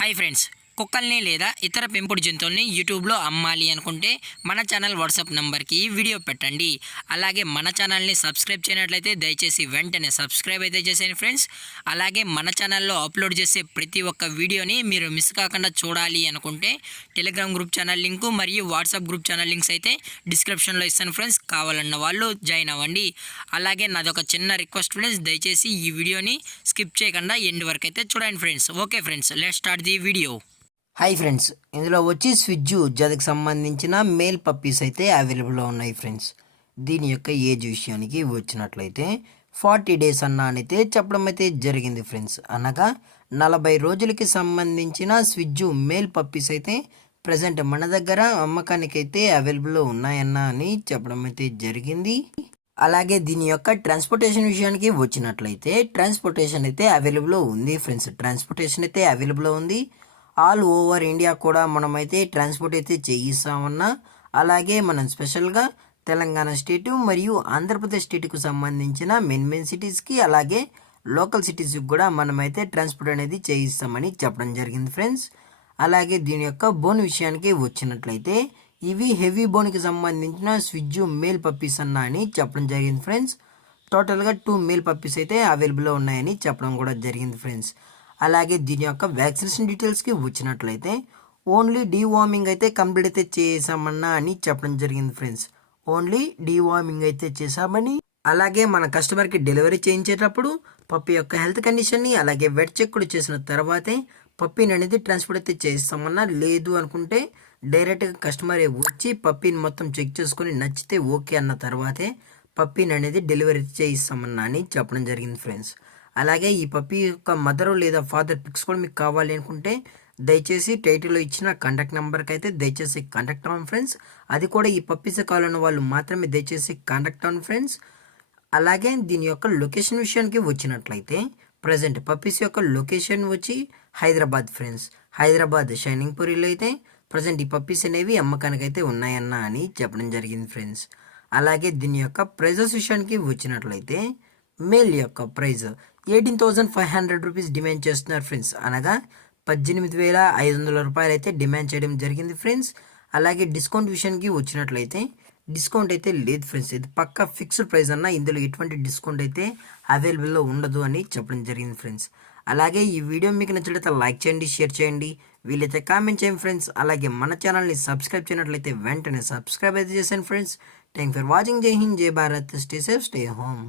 Hi friends, కుక్కల్ని లేదా ఇతర పెంపుడు జంతువుల్ని యూట్యూబ్లో అమ్మాలి అనుకుంటే మన ఛానల్ వాట్సాప్ నెంబర్కి వీడియో పెట్టండి. అలాగే మన ఛానల్ని సబ్స్క్రైబ్ చేయనట్లయితే దయచేసి వెంటనే సబ్స్క్రైబ్ అయితే చేసేయండి ఫ్రెండ్స్. అలాగే మన ఛానల్లో అప్లోడ్ చేసే ప్రతి ఒక్క వీడియోని మీరు మిస్ కాకుండా చూడాలి అనుకుంటే టెలిగ్రామ్ గ్రూప్ ఛానల్ లింకు మరియు వాట్సాప్ గ్రూప్ ఛానల్ లింక్స్ అయితే డిస్క్రిప్షన్లో ఇస్తాను ఫ్రెండ్స్. కావాలన్న వాళ్ళు జాయిన్ అవ్వండి. అలాగే నాదొక చిన్న రిక్వెస్ట్ ఫ్రెండ్స్, దయచేసి ఈ వీడియోని స్కిప్ చేయకుండా ఎండ్ వరకు అయితే చూడండి friends. Okay friends, let's start the video. Hi friends, ఇందులో వచ్చి స్విజ్జు జతకి సంబంధించిన మేల్ పప్పీస్ అయితే అవైలబుల్లో ఉన్నాయి ఫ్రెండ్స్. దీని యొక్క ఏజ్ విషయానికి వచ్చినట్లయితే 40 డేస్ అయితే చెప్పడం అయితే జరిగింది ఫ్రెండ్స్. అనగా 40 రోజులకి సంబంధించిన స్విజ్జు మేల్ పప్పీస్ అయితే ప్రజెంట్ మన దగ్గర అమ్మకానికి అయితే అవైలబుల్లో ఉన్నాయన్నా అని చెప్పడం అయితే జరిగింది. అలాగే దీని యొక్క ట్రాన్స్పోర్టేషన్ విషయానికి వచ్చినట్లయితే ట్రాన్స్పోర్టేషన్ అయితే అవైలబుల్లో ఉంది ఫ్రెండ్స్. ట్రాన్స్పోర్టేషన్ అయితే అవైలబుల్లో ఉంది. ఆల్ ఓవర్ ఇండియా కూడా మనమైతే ట్రాన్స్పోర్ట్ అయితే చేయిస్తామన్నా. అలాగే మనం స్పెషల్గా తెలంగాణ స్టేటు మరియు ఆంధ్రప్రదేశ్ స్టేట్కు సంబంధించిన మెయిన్ సిటీస్కి అలాగే లోకల్ సిటీస్కి కూడా మనమైతే ట్రాన్స్పోర్ట్ అనేది చేయిస్తామని చెప్పడం జరిగింది ఫ్రెండ్స్. అలాగే దీని యొక్క బోన్ విషయానికి వచ్చినట్లయితే ఇవి హెవీ బోన్కి సంబంధించిన స్విజ్జు మేల్ పప్పీస్ అని చెప్పడం జరిగింది ఫ్రెండ్స్. టోటల్గా 2 మేల్ పప్పీస్ అయితే అవైలబుల్లో ఉన్నాయని చెప్పడం కూడా జరిగింది ఫ్రెండ్స్. అలాగే దీని యొక్క వ్యాక్సినేషన్ డీటెయిల్స్కి వచ్చినట్లయితే ఓన్లీ డీవార్మింగ్ అయితే కంప్లీట్ అయితే చేసామన్నా అని చెప్పడం జరిగింది ఫ్రెండ్స్. ఓన్లీ డీవార్మింగ్ అయితే చేసామని, అలాగే మన కస్టమర్కి డెలివరీ చేయించేటప్పుడు పప్పి యొక్క హెల్త్ కండిషన్ని అలాగే వెట్ చెక్ కూడా చేసిన తర్వాతే పప్పీని అనేది ట్రాన్స్పోర్ట్ అయితే చేస్తామన్నా. లేదు అనుకుంటే డైరెక్ట్గా కస్టమరే వచ్చి పప్పీని మొత్తం చెక్ చేసుకొని నచ్చితే ఓకే అన్న తర్వాతే పప్పీని అనేది డెలివరీ చేయిస్తామన్నా అని చెప్పడం జరిగింది ఫ్రెండ్స్. అలాగే ఈ పప్పీ యొక్క మదర్ లేదా ఫాదర్ పిక్స్ కూడా మీకు కావాలి అనుకుంటే దయచేసి టైటిల్లో ఇచ్చిన కాంటాక్ట్ నెంబర్కి అయితే దయచేసి కాంటాక్ట్ అవ్వండి ఫ్రెండ్స్. అది కూడా ఈ పప్పీస్ కావాలన్న వాళ్ళు మాత్రమే దయచేసి కాంటాక్ట్ అవ్వండి ఫ్రెండ్స్. అలాగే దీని యొక్క లొకేషన్ విషయానికి వచ్చినట్లయితే ప్రజెంట్ పప్పీస్ యొక్క లొకేషన్ వచ్చి హైదరాబాద్ ఫ్రెండ్స్. హైదరాబాద్ షైనింగ్ పూరిలో అయితే ప్రజెంట్ ఈ పప్పీస్ అనేవి అమ్మకానికి అయితే ఉన్నాయన్నా అని చెప్పడం జరిగింది ఫ్రెండ్స్. అలాగే దీని యొక్క ప్రైజెస్ విషయానికి వచ్చినట్లయితే మేల్ యొక్క ప్రైజ్ 18,500 రూపీస్ డిమాండ్ చేస్తున్నారు ఫ్రెండ్స్. అనగా 18,500 రూపాయలు అయితే డిమాండ్ చేయడం జరిగింది ఫ్రెండ్స్. అలాగే డిస్కౌంట్ విషయానికి వచ్చినట్లయితే డిస్కౌంట్ అయితే లేదు ఫ్రెండ్స్. ఇది పక్కా ఫిక్స్డ్ ప్రైస్ అన్న, ఇందులో ఎటువంటి డిస్కౌంట్ అయితే అవైలబుల్లో ఉండదు అని చెప్పడం జరిగింది ఫ్రెండ్స్. అలాగే ఈ వీడియో మీకు నచ్చినట్లయితే లైక్ చేయండి, షేర్ చేయండి, వీలైతే కామెంట్ చేయండి ఫ్రెండ్స్. అలాగే మన ఛానల్ని సబ్స్క్రైబ్ చేయనట్లయితే వెంటనే సబ్స్క్రైబ్ అయితే చేశాను ఫ్రెండ్స్. Thank for watching. జై హింద్, జై Bharat, stay safe, stay home.